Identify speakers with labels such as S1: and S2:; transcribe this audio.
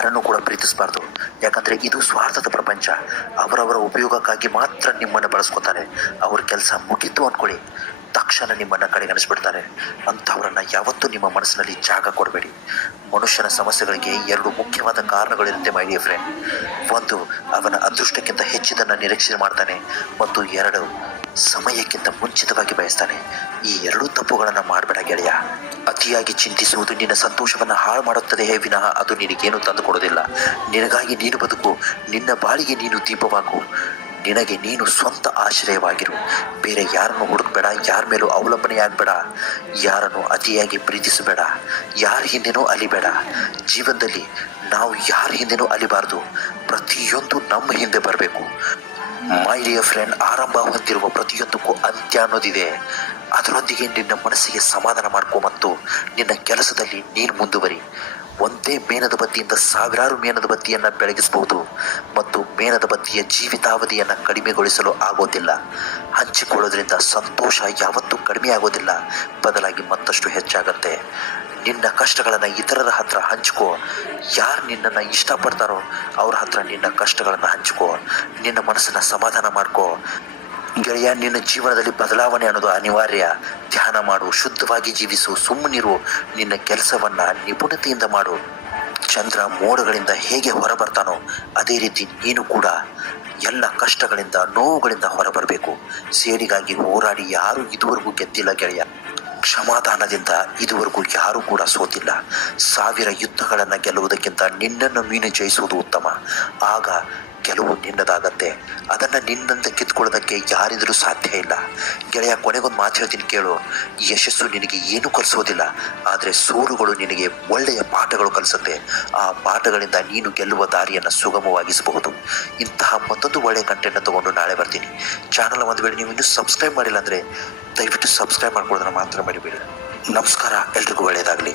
S1: ಗುರುತಿಸಬಾರ್ದು ಯಾಕಂದ್ರೆ ಇದು ಸ್ವಾರ್ಥದ ಪ್ರಪಂಚ. ಅವರವರ ಉಪಯೋಗಕ್ಕಾಗಿ ಮಾತ್ರ ನಿಮ್ಮನ್ನು ಬಳಸ್ಕೊತಾರೆ. ಅವ್ರ ಕೆಲಸ ಮುಗಿತು ಅಂದ್ಕೊಳ್ಳಿ ತಕ್ಷಣ ನಿಮ್ಮನ್ನು ಕಡೆಗಣಿಸ್ಬಿಡ್ತಾರೆ ಅಂಥವ್ರನ್ನ ಯಾವತ್ತೂ ನಿಮ್ಮ ಮನಸ್ಸಿನಲ್ಲಿ ಜಾಗ ಕೊಡಬೇಡಿ. ಮನುಷ್ಯನ ಸಮಸ್ಯೆಗಳಿಗೆ ಎರಡು ಮುಖ್ಯವಾದ ಕಾರಣಗಳಿರುತ್ತೆ ಮೈ ಡಿಯರ್ ಫ್ರೆಂಡ್ ಒಂದು, ಅವನ ಅದೃಷ್ಟಕ್ಕಿಂತ ಹೆಚ್ಚಿದನ್ನು ನಿರೀಕ್ಷೆ ಮಾಡ್ತಾನೆ. ಮತ್ತು ಎರಡು, ಸಮಯಕ್ಕಿಂತ ಮುಂಚಿತವಾಗಿ ಬಯಸ್ತಾನೆ. ಈ ಎರಡೂ ತಪ್ಪುಗಳನ್ನು ಮಾಡಬೇಡ ಗೆಳೆಯ. ಅತಿಯಾಗಿ ಚಿಂತಿಸುವುದು ನಿನ್ನ ಸಂತೋಷವನ್ನು ಹಾಳು ಮಾಡುತ್ತದೆಯೇ ವಿನಃ. ಅದು ನಿನಗೇನು ತಂದು ಕೊಡೋದಿಲ್ಲ ನಿನಗಾಗಿ ನೀನು ಬದುಕು. ನಿನ್ನ ಬಾಳಿಗೆ ನೀನು ದೀಪವಾಗು. ನಿನಗೆ ನೀನು ಸ್ವಂತ ಆಶ್ರಯವಾಗಿರು. ಬೇರೆ ಯಾರನ್ನು ಹುಡುಕಬೇಡ, ಯಾರ ಮೇಲೂ ಅವಲಂಬನೆಯಾಗಬೇಡ. ಯಾರನ್ನು ಅತಿಯಾಗಿ ಪ್ರೀತಿಸಬೇಡ, ಯಾರ ಹಿಂದೆನೂ ಅಲಿಬೇಡ. ಜೀವನದಲ್ಲಿ ನಾವು ಯಾರ ಹಿಂದೆನೂ ಅಲಿಬಾರ್ದು. ಪ್ರತಿಯೊಂದು ನಮ್ಮ ಹಿಂದೆ ಬರಬೇಕು. ಮೈ ಡಿಯರ್ ಫ್ರೆಂಡ್ ಆರಂಭ ಹೊಂದಿರುವ ಪ್ರತಿಯೊಂದಕ್ಕೂ ಅಂತ್ಯ ಅನ್ನೋದಿದೆ. ಅದರೊಂದಿಗೆ ನಿನ್ನ ಮನಸ್ಸಿಗೆ ಸಮಾಧಾನ ಮಾಡ್ಕೊ ಮತ್ತು ನಿನ್ನ ಕೆಲಸದಲ್ಲಿ ನೀನು ಮುಂದುವರಿ. ಒಂದೇ ಮೇನದ ಬತ್ತಿಯಿಂದ ಸಾವಿರಾರು ಮೇನದ ಬತ್ತಿಯನ್ನು ಬೆಳಗಿಸಬಹುದು ಮತ್ತು ಮೇನದ ಬತ್ತಿಯ ಜೀವಿತಾವಧಿಯನ್ನು ಕಡಿಮೆಗೊಳಿಸಲು ಆಗೋದಿಲ್ಲ. ಹಂಚಿಕೊಳ್ಳೋದ್ರಿಂದ ಸಂತೋಷ ಯಾವತ್ತೂ ಕಡಿಮೆ ಆಗೋದಿಲ್ಲ. ಬದಲಾಗಿ ಮತ್ತಷ್ಟು ಹೆಚ್ಚಾಗತ್ತೆ. ನಿನ್ನ ಕಷ್ಟಗಳನ್ನು ಇತರರ ಹತ್ರ ಹಂಚ್ಕೋ. ಯಾರು ನಿನ್ನನ್ನು ಇಷ್ಟಪಡ್ತಾರೋ ಅವ್ರ ಹತ್ರ ನಿನ್ನ ಕಷ್ಟಗಳನ್ನು ಹಂಚ್ಕೋ. ನಿನ್ನ ಮನಸ್ಸನ್ನು ಸಮಾಧಾನ ಮಾಡ್ಕೋ. ಗೆಳೆಯ, ನಿನ್ನ ಜೀವನದಲ್ಲಿ ಬದಲಾವಣೆ ಅನ್ನೋದು ಅನಿವಾರ್ಯ. ಧ್ಯಾನ ಮಾಡು, ಶುದ್ಧವಾಗಿ ಜೀವಿಸು ಸುಮ್ಮನಿರು ನಿನ್ನ ಕೆಲಸವನ್ನ ನಿಪುಣತೆಯಿಂದ ಮಾಡು. ಚಂದ್ರ ಮೋಡಗಳಿಂದ ಹೇಗೆ ಹೊರಬರ್ತಾನೋ ಅದೇ ರೀತಿ ನೀನು ಕೂಡ ಎಲ್ಲ ಕಷ್ಟಗಳಿಂದ, ನೋವುಗಳಿಂದ ಹೊರಬರಬೇಕು. ಸೇಡಿಗಾಗಿ ಹೋರಾಡಿ ಯಾರೂ ಇದುವರೆಗೂ ಗೆದ್ದಿಲ್ಲ ಗೆಳೆಯ. ಕ್ಷಮಾದಾನದಿಂದ ಇದುವರೆಗೂ ಯಾರೂ ಕೂಡ ಸೋತಿಲ್ಲ. ಸಾವಿರ ಯುದ್ಧಗಳನ್ನು ಗೆಲ್ಲುವುದಕ್ಕಿಂತ ನಿನ್ನನ್ನು ಮೀನು ಜಯಿಸುವುದು ಉತ್ತಮ. ಆಗ ಗೆಲುವು ನಿನ್ನದಾಗತ್ತೆ ಅದನ್ನು ನಿನ್ನಂತ ಕಿತ್ಕೊಳ್ಳೋದಕ್ಕೆ ಯಾರಿದ್ರೂ ಸಾಧ್ಯ ಇಲ್ಲ. ಗೆಳೆಯ ಕೊನೆಗೊಂದು ಮಾತು ಹೇಳ್ತೀನಿ ಕೇಳು. ಯಶಸ್ಸು ನಿನಗೆ ಏನೂ ಕಲಿಸೋದಿಲ್ಲ. ಆದರೆ ಸೋಲುಗಳು ನಿನಗೆ ಒಳ್ಳೆಯ ಪಾಠಗಳು ಕಲಿಸುತ್ತೆ. ಆ ಪಾಠಗಳಿಂದ ನೀನು ಗೆಲ್ಲುವ ದಾರಿಯನ್ನು ಸುಗಮವಾಗಿಸಬಹುದು. ಇಂತಹ ಮತ್ತೊಂದು ಒಳ್ಳೆಯ ಕಂಟೆಂಟ್ನ ತಗೊಂಡು ನಾಳೆ ಬರ್ತೀನಿ. ಚಾನಲ್ ಒಂದು ವೇಳೆ ನೀವು ಇನ್ನೂ ಸಬ್ಸ್ಕ್ರೈಬ್ ಮಾಡಿಲ್ಲ ಅಂದರೆ ದಯವಿಟ್ಟು ಸಬ್ಸ್ಕ್ರೈಬ್ ಮಾಡ್ಕೊಳ್ಳೋದನ್ನ ಮಾತ್ರ ಮರಿಬೇಡಿ. ನಮಸ್ಕಾರ. ಎಲ್ರಿಗೂ ಒಳ್ಳೆಯದಾಗಲಿ.